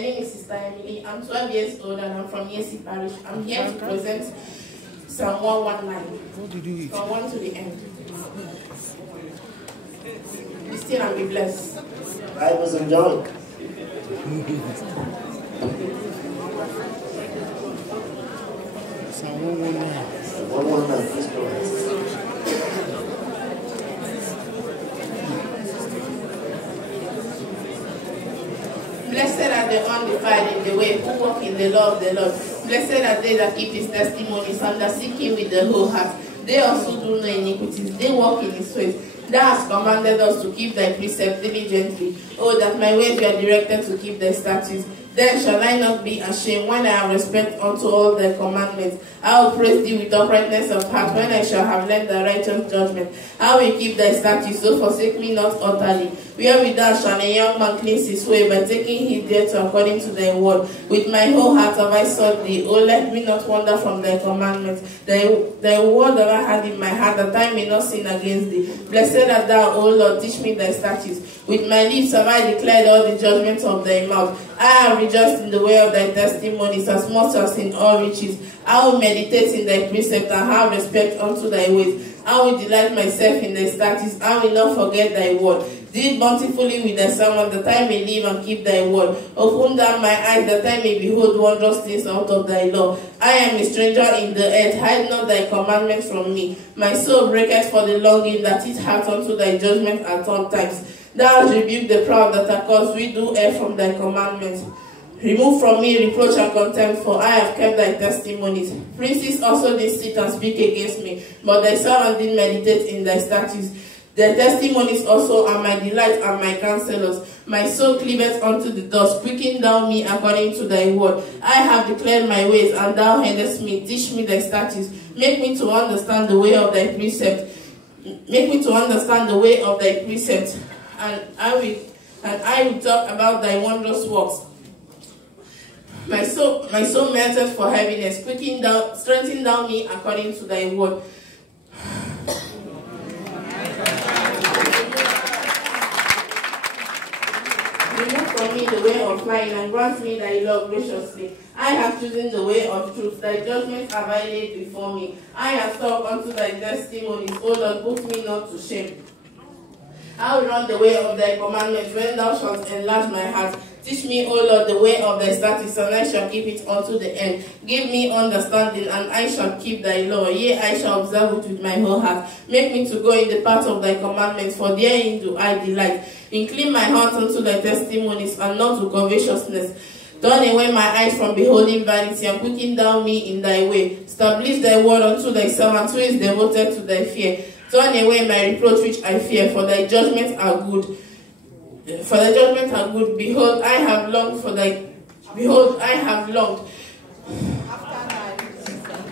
My name is Sister Emily. I'm 12 years old and I'm from Yesi Parish. I'm here to present Psalm 119. What did you eat? From 1 to the end. Be still and be blessed. I was enjoying. Psalm 119. 119, please go ahead. Blessed are the undefiled in the way, who walk in the law of the Lord. Blessed are they that keep his testimonies and that seek him with the whole heart. They also do no iniquities. They walk in his ways. Thou hast commanded us to keep thy precepts diligently. Oh, that my ways were directed to keep thy statutes. Then shall I not be ashamed when I have respect unto all thy commandments. I will praise thee with uprightness of heart when I shall have learned the righteous judgment. I will keep thy statutes, so forsake me not utterly. Wherewithal shall a young man cleanse his way, by taking heed thereto according to thy word. With my whole heart have I sought thee. O let me not wander from thy commandments. Thy word have I had in my heart, that I may not sin against thee. Blessed art thou, O Lord, teach me thy statutes. With my lips have I declared all the judgments of thy mouth. I have rejoiced in the way of thy testimonies, as much as in all riches. I will meditate in thy precepts and have respect unto thy ways. I will delight myself in thy statutes. I will not forget thy word. Deal bountifully with thy servant, that I may live and keep thy word. Open down my eyes, that I may behold wondrous things out of thy law. I am a stranger in the earth. Hide not thy commandments from me. My soul breaketh for the longing that it hath unto thy judgment at all times. Thou hast rebuked the proud that are caused. We do err from thy commandments. Remove from me reproach and contempt, for I have kept thy testimonies. Princes also did sit and speak against me, but thy servant did meditate in thy statutes. Thy testimonies also are my delight and my counselors. My soul cleaveth unto the dust. Quicken thou me according to thy word. I have declared my ways, and thou heardest me. Teach me thy statutes. Make me to understand the way of thy precepts. Make me to understand the way of thy precepts. And I will talk about thy wondrous works. My soul melted for heaviness. Strengthen thou me according to thy word. Remove from me the way of lying, and grant me thy love graciously. I have chosen the way of truth. Thy judgments have I laid before me. I have talked unto thy testimonies. O Lord, put me not to shame. I will run the way of thy commandments when thou shalt enlarge my heart. Teach me, O Lord, the way of thy statutes, and I shall keep it unto the end. Give me understanding, and I shall keep thy law. Yea, I shall observe it with my whole heart. Make me to go in the path of thy commandments, for therein do I delight. Incline my heart unto thy testimonies, and not to covetousness. Turn away my eyes from beholding vanity, and quicken thou me in thy way. Establish thy word unto thy servant, who is devoted to thy fear. Turn away my reproach which I fear, for thy judgments are good. For thy judgments are good. Behold, I have longed for thy. Behold, I have longed.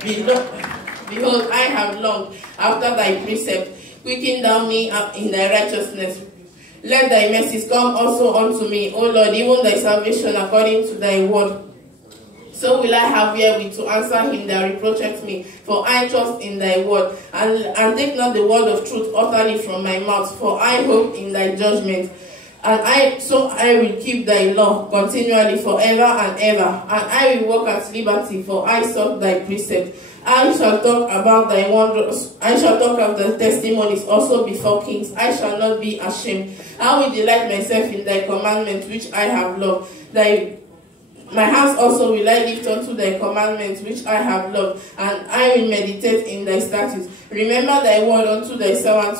Behold, I have longed after thy precept. Quicken thou me up in thy righteousness. Let thy mercies come also unto me, O Lord, even thy salvation according to thy word. So will I have wherewith to answer him that reproacheth me, for I trust in thy word, and take not the word of truth utterly from my mouth, for I hope in thy judgment. And I will keep thy law continually forever and ever, and I will walk at liberty, for I sought thy precept. I shall talk about thy wonders. I shall talk of the testimonies also before kings. I shall not be ashamed. I will delight myself in thy commandments which I have loved. My hands also will I lift unto thy commandments which I have loved, and I will meditate in thy statutes. Remember thy word unto thy servant,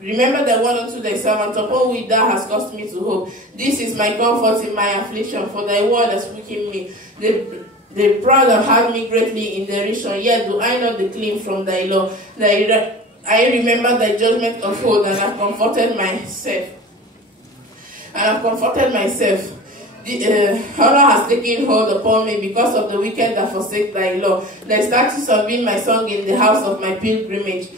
Remember the word unto thy servant, upon which thou hast caused me to hope. This is my comfort in my affliction, for thy word has quickened me. The proud have had me greatly in derision, yet do I not decline from thy law. I remember thy judgment of old, and have comforted myself. Horror has taken hold upon me because of the wicked that forsake thy law. Thy statutes have been my song in the house of my pilgrimage.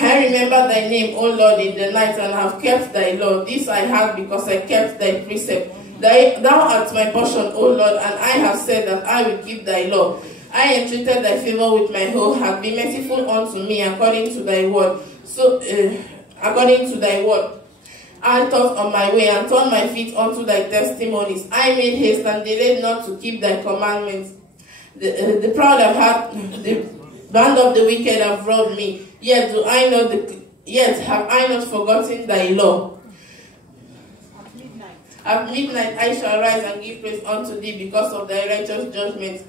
I remember thy name, O Lord, in the night, and have kept thy law. This I have because I kept thy precept. Thou art my portion, O Lord, and I have said that I will keep thy law. I entreated thy favor with my whole heart. Be merciful unto me according to thy word. According to thy word. I thought on my way and turned my feet unto thy testimonies. I made haste and delayed not to keep thy commandments. The proud have had, the band of the wicked have robbed me. Yet have I not forgotten thy law. At midnight I shall rise and give praise unto thee because of thy righteous judgment.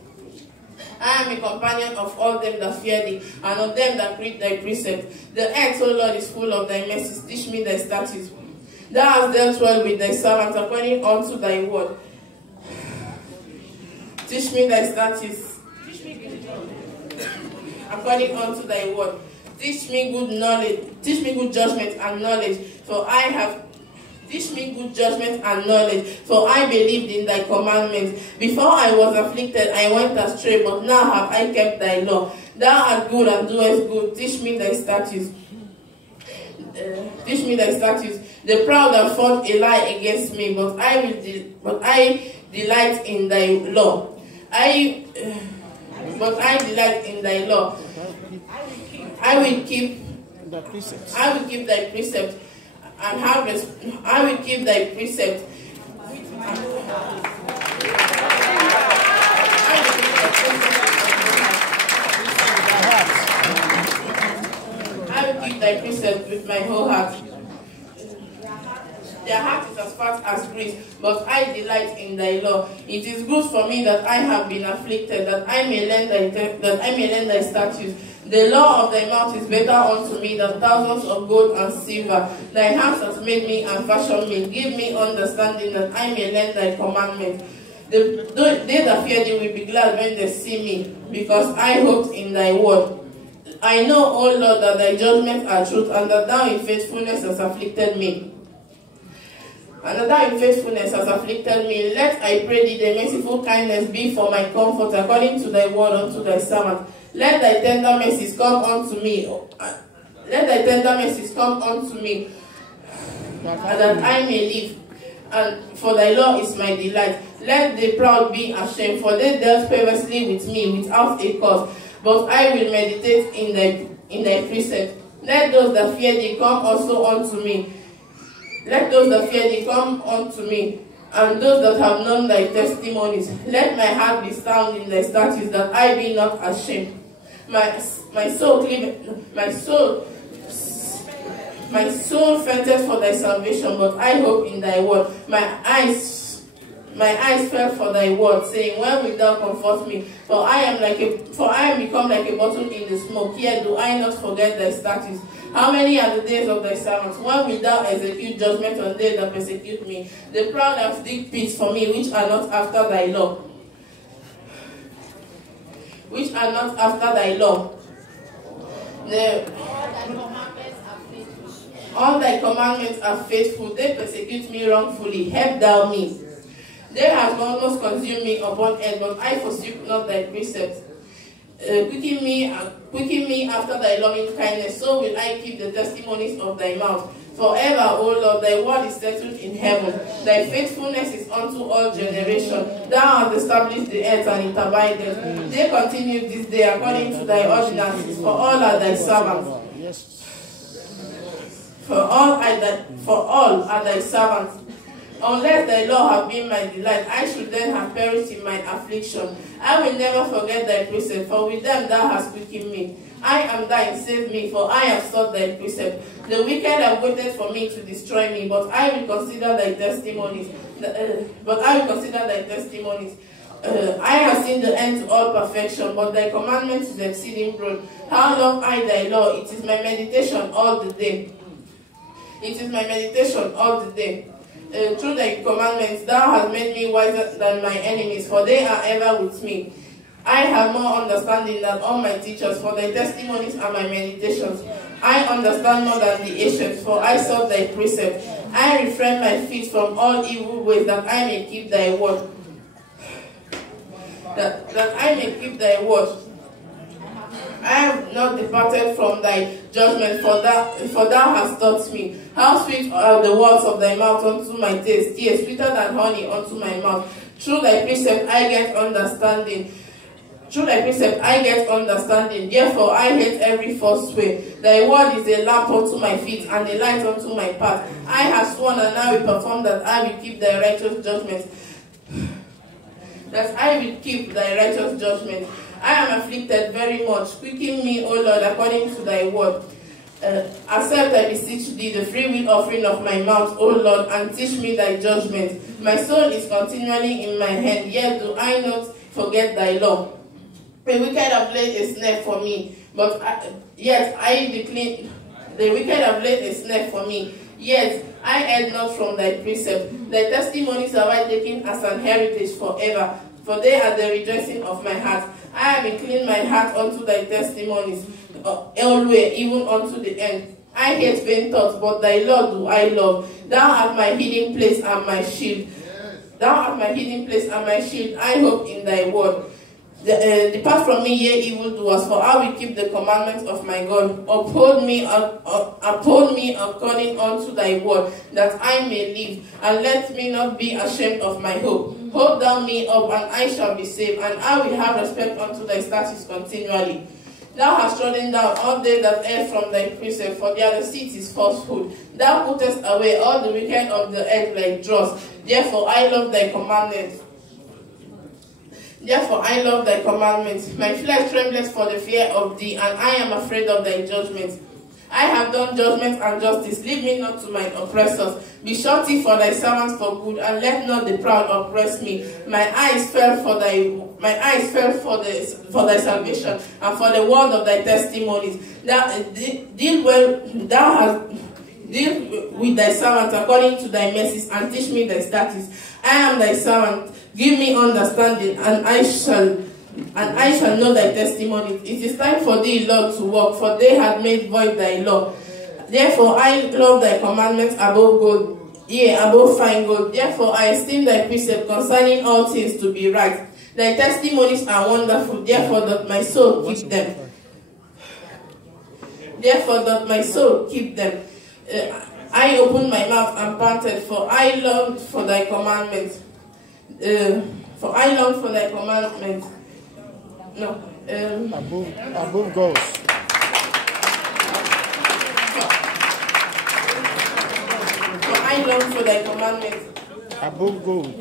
I am a companion of all them that fear thee, and of them that read thy precepts. The earth, O Lord, is full of thy mercies. Teach me thy statutes. Thou hast dealt well with thy servant according unto thy word. Teach me thy statutes according unto thy word. Teach me good knowledge. Teach me good judgment and knowledge, for I have. Teach me good judgment and knowledge, for I believed in thy commandments. Before I was afflicted, I went astray, but now have I kept thy law. Thou art good and doest good. Teach me thy statutes. Teach me thy statutes. The proud have fought a lie against me, but I delight in thy law. But I delight in thy law. I will keep thy precepts. And I will keep thy precepts. I will keep thy precepts with my whole heart. Their heart is as fat as grease, but I delight in thy law. It is good for me that I have been afflicted, that I may learn thy statutes. The law of thy mouth is better unto me than thousands of gold and silver. Thy hands have made me and fashioned me. Give me understanding that I may learn thy commandments. They that fear thee will be glad when they see me, because I hoped in thy word. I know, O Lord, that thy judgments are truth, and that thou in faithfulness hast afflicted me. Let, I pray thee, the merciful kindness be for my comfort, according to thy word unto thy servant. Let thy tender mercies come unto me. Let thy tender mercies come unto me, that I may live. And for thy law is my delight. Let the proud be ashamed, for they dealt perversely with me without a cause. But I will meditate in thy precepts. Let those that fear thee come also unto me. Let those that fear thee come unto me, and those that have known thy testimonies. Let my heart be sound in thy statutes, that I be not ashamed. My soul fainted for thy salvation, but I hope in thy word. My eyes fell for thy word, saying, when wilt thou comfort me? For I am become like a bottle in the smoke. Yet do I not forget thy statutes. How many are the days of thy servants? When wilt thou execute judgment on them that persecute me? The proud have digged pits for me, which are not after thy law. All thy commandments are faithful. They persecute me wrongfully. Help thou me. They have almost consumed me upon earth, but I forsook not thy precepts. Quicken me after thy loving kindness, so will I keep the testimonies of thy mouth. Forever, O Lord, thy word is settled in heaven. Thy faithfulness is unto all generations. Thou hast established the earth, and it abideth. They continue this day according to thy ordinances, for all are thy servants. For all are thy servants. Unless thy law have been my delight, I should then have perished in my affliction. I will never forget thy precepts, for with them thou hast quickened me. I am thine, save me, for I have sought thy precepts. The wicked have waited for me to destroy me, but I will consider thy testimonies. I have seen the end to all perfection, but thy commandment is exceeding broad. How love I thy law? It is my meditation all the day. Through thy commandments, thou hast made me wiser than my enemies, for they are ever with me. I have more understanding than all my teachers, for thy testimonies are my meditations. I understand more than the ancients, for I sought thy precepts. I refrain my feet from all evil ways, that I may keep thy word. That I may keep thy word. I have not departed from thy judgment, for thou hast taught me. How sweet are the words of thy mouth unto my taste, yea, sweeter than honey unto my mouth. Through thy precept I get understanding. Through thy precept I get understanding. Therefore I hate every false way. Thy word is a lamp unto my feet and a light unto my path. I have sworn and I will perform that I will keep thy righteous judgment. That I will keep thy righteous judgment. I am afflicted very much. Quicken me, O Lord, according to thy word. Accept, I beseech thee, the free will offering of my mouth, O Lord, and teach me thy judgment. My soul is continually in my hand, yet do I not forget thy law. The wicked have laid a snare for me, yet I decline. The wicked have laid a snare for me, yet I heard not from thy precept. Thy testimonies have I taken as an heritage forever, for they are the rejoicing of my heart. I have inclined my heart unto thy testimonies, always, even unto the end. I hate vain thoughts, but thy law do I love. Thou art my hiding place and my shield. Thou art my hiding place and my shield. I hope in thy word. Depart from me, ye evildoers, for I will keep the commandments of my God. Uphold me according unto thy word, that I may live, and let me not be ashamed of my hope. Hold thou me up, and I shall be saved, and I will have respect unto thy statutes continually. Thou hast trodden down all they that err from thy precept, for their deceit is falsehood. Thou puttest away all the wicked of the earth like dross. Therefore I love thy commandments. Therefore I love thy commandments. My flesh trembleth for the fear of thee, and I am afraid of thy judgments. I have done judgment and justice. Leave me not to my oppressors. Be surety for thy servants for good, and let not the proud oppress me. My eyes fell for thy salvation, and for the word of thy testimonies. Deal with thy servant according to thy mercies, and teach me thy statutes. I am thy servant. Give me understanding, and I shall know thy testimonies. It is time for thee, Lord, to walk, for they had made void thy law. Therefore I love thy commandments above gold, yea, above fine gold. Therefore I esteem thy precept concerning all things to be right. Thy testimonies are wonderful, therefore doth my soul keep them. Therefore doth my soul keep them. I opened my mouth and panted, for I longed for thy commandments. For I longed for thy commandments. Above goals. For I long for thy commandments. Above gold.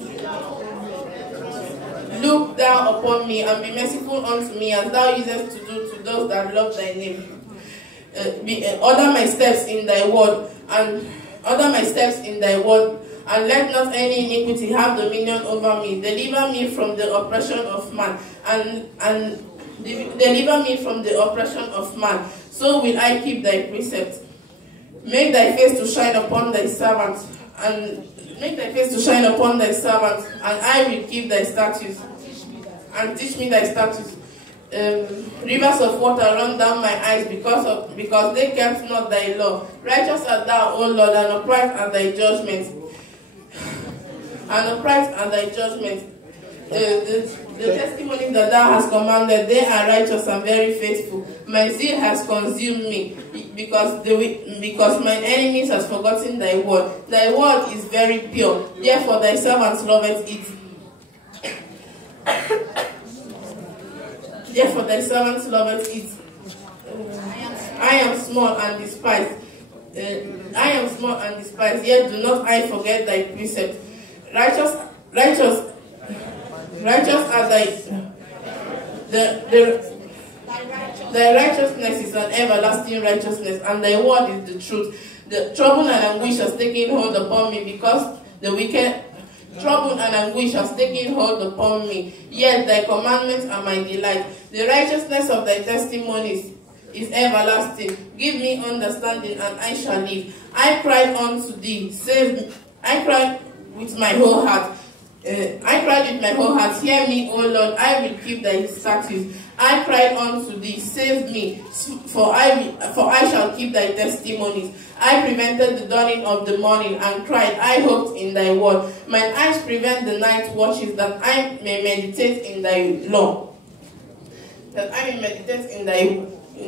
Look thou upon me, and be merciful unto me, as thou usest to do to those that love thy name. Order my steps in thy word, and let not any iniquity have dominion over me. Deliver me from the oppression of man, and deliver me from the oppression of man. So will I keep thy precepts. Make thy face to shine upon thy servants, and I will keep thy statutes, and teach me thy statutes. Rivers of water run down my eyes because they kept not thy law. Righteous art thou, O Lord, and upright are thy judgments. The testimonies that thou hast commanded, they are righteous and very faithful. My zeal has consumed me, because mine enemies has forgotten thy word. Thy word is very pure, therefore thy servants loveth it. Therefore thy servants loveth it. I am small and despised. Yet do not I forget thy precepts. Righteous are thy righteousness is an everlasting righteousness, and thy word is the truth. The trouble and anguish has taken hold upon me, because the wicked trouble and anguish has taken hold upon me. Yet thy commandments are my delight. The righteousness of thy testimonies is everlasting. Give me understanding, and I shall live. I cried unto thee, save me. I cried with my whole heart. Hear me, O Lord, I will keep thy statutes. I cried unto thee, save me, for I shall keep thy testimonies. I prevented the dawning of the morning, and cried, I hoped in thy word. Mine eyes prevent the night watches, that I may meditate in thy law. That I may meditate in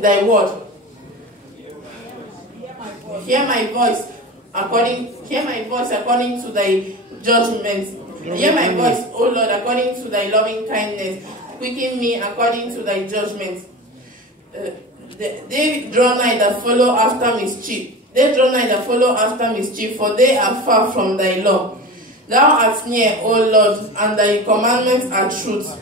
thy word. Hear my voice according to thy judgments. Hear my voice, O Lord, according to thy loving kindness. quicken me according to thy judgment. They draw nigh that follow after mischief. They draw nigh that follow after mischief, for they are far from thy law. Thou art near, O Lord, and thy commandments are truth.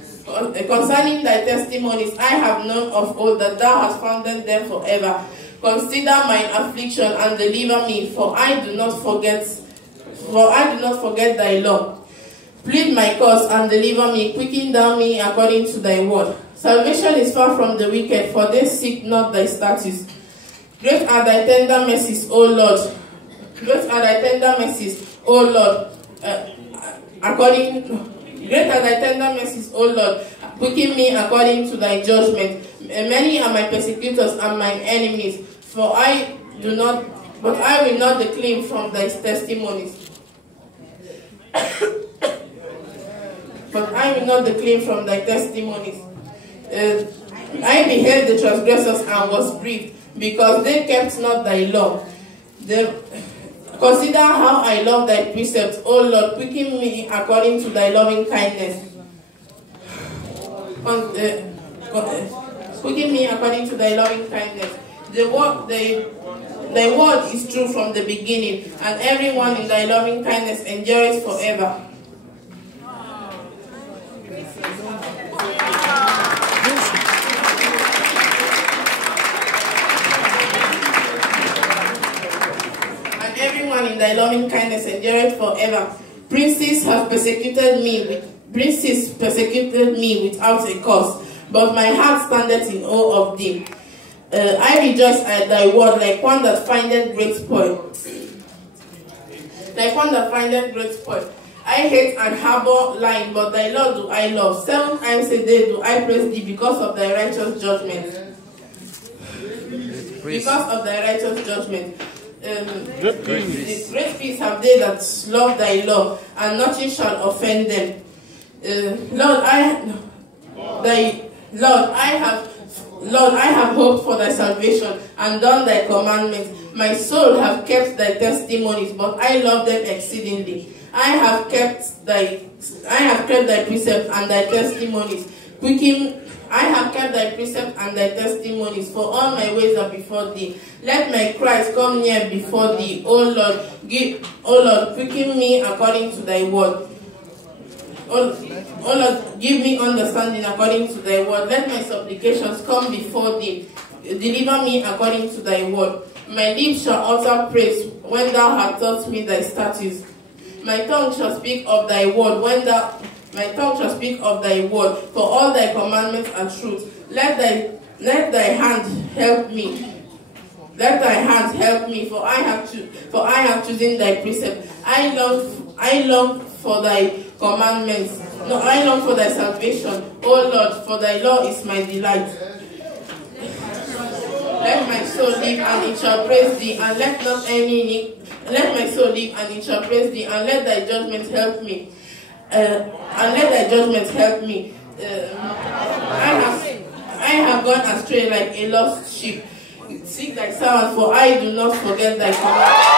Concerning thy testimonies, I have known of old that thou hast founded them forever. Consider mine affliction and deliver me, for I do not forget thy law. Plead my cause and deliver me, quicken thou me according to thy word. Salvation is far from the wicked, for they seek not thy statutes. Great are thy tender mercies, O Lord. Great are thy tender mercies, O Lord. Great are thy tender mercies, O Lord. Quicken me according to thy judgment. Many are my persecutors and mine enemies, but I will not decline from thy testimonies. But I will not decline from thy testimonies. I beheld the transgressors and was grieved, because they kept not thy law. Consider how I love thy precepts, O Lord, quicken me according to thy loving kindness. Quicken me according to thy loving kindness. Thy word is true from the beginning, and everyone in thy loving kindness endures forever. In thy loving kindness endureth forever. Princes persecuted me without a cause, but my heart standeth in awe of thee. I rejoice at thy word, like one that findeth great spoil. Like one that findeth great spoil. I hate and harbor lying, but thy law do I love. 7 times a day do I praise thee because of thy righteous judgment. Because of thy righteous judgment. Great peace have they that love thy law, and nothing shall offend them. Lord, I have hoped for thy salvation and done thy commandments. My soul have kept thy testimonies, but I love them exceedingly. I have kept thy precepts and thy testimonies. I have kept thy precepts and thy testimonies, for all my ways are before thee. Let my cries come near before thee, O Lord, quicken me according to thy word. O Lord, give me understanding according to thy word. Let my supplications come before thee. Deliver me according to thy word. My lips shall utter praise when thou hast taught me thy statutes. My tongue shall speak of thy word for all thy commandments are truth. Let thy hand help me. Let thy hand help me, for I have chosen thy precept. I long for thy commandments. No, I long for thy salvation. O Lord, for thy law is my delight. Let my soul live and it shall praise thee, and let my soul live and it shall praise thee, and let thy judgments help me. I have gone astray like a lost sheep. Seek thy servant, for I do not forget thy commandments.